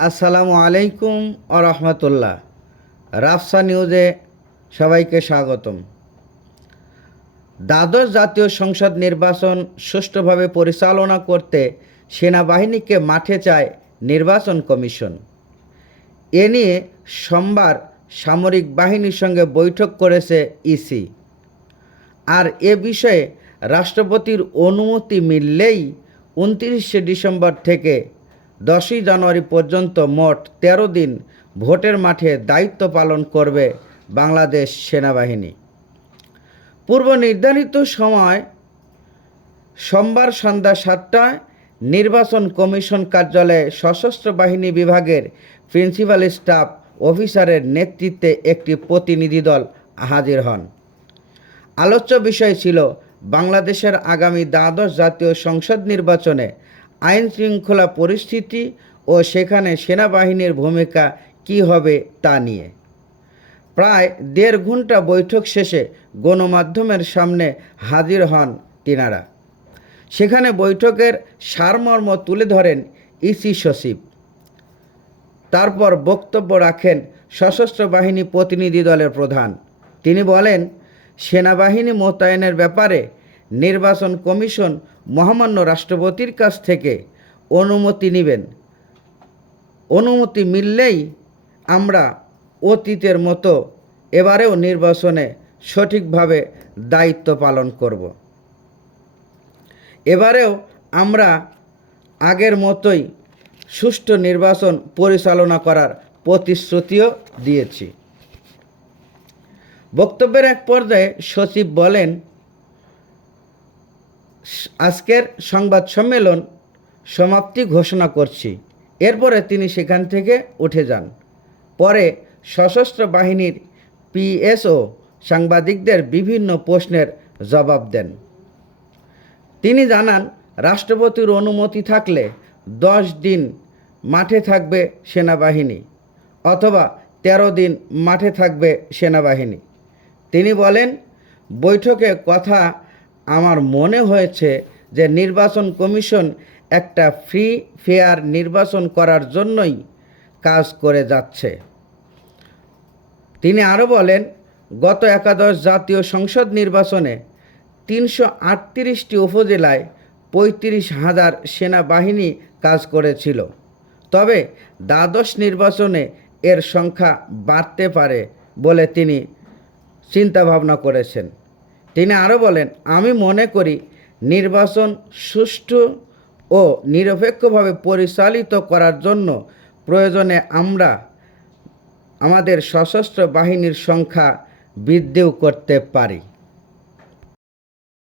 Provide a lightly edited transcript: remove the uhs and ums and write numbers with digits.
আসসালামু আলাইকুম ও রহমতুল্লাহ। রাফসা নিউজে সবাইকে স্বাগতম। দ্বাদশ জাতীয় সংসদ নির্বাচন সুষ্ঠুভাবে পরিচালনা করতে সেনাবাহিনীকে মাঠে চায় নির্বাচন কমিশন। এ নিয়ে সোমবার সামরিক বাহিনীর সঙ্গে বৈঠক করেছে ইসি। আর এ বিষয়ে রাষ্ট্রপতির অনুমতি মিললেই 29শে ডিসেম্বর থেকে 10ই জানুয়ারি পর্যন্ত মোট 13 দিন ভোটের মাঠে দায়িত্ব পালন করবে বাংলাদেশ সেনাবাহিনী। পূর্ব নির্ধারিত সময় সোমবার সন্ধ্যা 7টায় নির্বাচন কমিশন কার্যালয়ে সশস্ত্র বাহিনী বিভাগের প্রিন্সিপাল স্টাফ অফিসারের নেতৃত্বে একটি প্রতিনিধি দল হাজির হন। আলোচ্য বিষয় ছিল বাংলাদেশের আগামী দ্বাদশ জাতীয় সংসদ নির্বাচনে আইন শৃঙ্খলা পরিস্থিতি ও সেখানে সেনাবাহিনীর ভূমিকা কী হবে তা নিয়ে। প্রায় 1.5 ঘন্টা বৈঠক শেষে গণমাধ্যমের সামনে হাজির হন তিনারা। সেখানে বৈঠকের সারমর্ম তুলে ধরেন ইসি সচিব। তারপর বক্তব্য রাখেন সশস্ত্র বাহিনী প্রতিনিধি দলের প্রধান। তিনি বলেন, সেনাবাহিনী মোতায়েনের ব্যাপারে নির্বাচন কমিশন মহামান্য রাষ্ট্রপতির কাছ থেকে অনুমতি নেবেন। অনুমতি মিললেই আমরা অতীতের মতো এবারেও নির্বাচনে সঠিকভাবে দায়িত্ব পালন করব। এবারেও আমরা আগের মতোই সুষ্ঠু নির্বাচন পরিচালনা করার প্রতিশ্রুতিও দিয়েছি। বক্তব্যের এক পর্যায়ে সচিব বলেন, আজকের সংবাদ সম্মেলন সমাপ্তি ঘোষণা করছি। এরপরে তিনি সেখান থেকে উঠে যান। পরে সশস্ত্র বাহিনীর পিএসও সাংবাদিকদের বিভিন্ন প্রশ্নের জবাব দেন। তিনি জানান, রাষ্ট্রপতির অনুমতি থাকলে 10 দিন মাঠে থাকবে সেনাবাহিনী অথবা 13 দিন মাঠে থাকবে সেনাবাহিনী। তিনি বলেন, বৈঠকে কথা আমার মনে হয়েছে যে নির্বাচন কমিশন একটা ফ্রি ফেয়ার নির্বাচন করার জন্যই কাজ করে যাচ্ছে। তিনি আরও বলেন, গত একাদশ জাতীয় সংসদ নির্বাচনে 338টি উপজেলায় 35,000 সেনাবাহিনী কাজ করেছিল। তবে দ্বাদশ নির্বাচনে এর সংখ্যা বাড়তে পারে বলে তিনি চিন্তাভাবনা করেছেন। তিনি আরও বলেন, আমি মনে করি নির্বাচন সুষ্ঠু ও নিরপেক্ষভাবে পরিচালিত করার জন্য প্রয়োজনে আমরা আমাদের সশস্ত্র বাহিনীর সংখ্যা বৃদ্ধিও করতে পারি।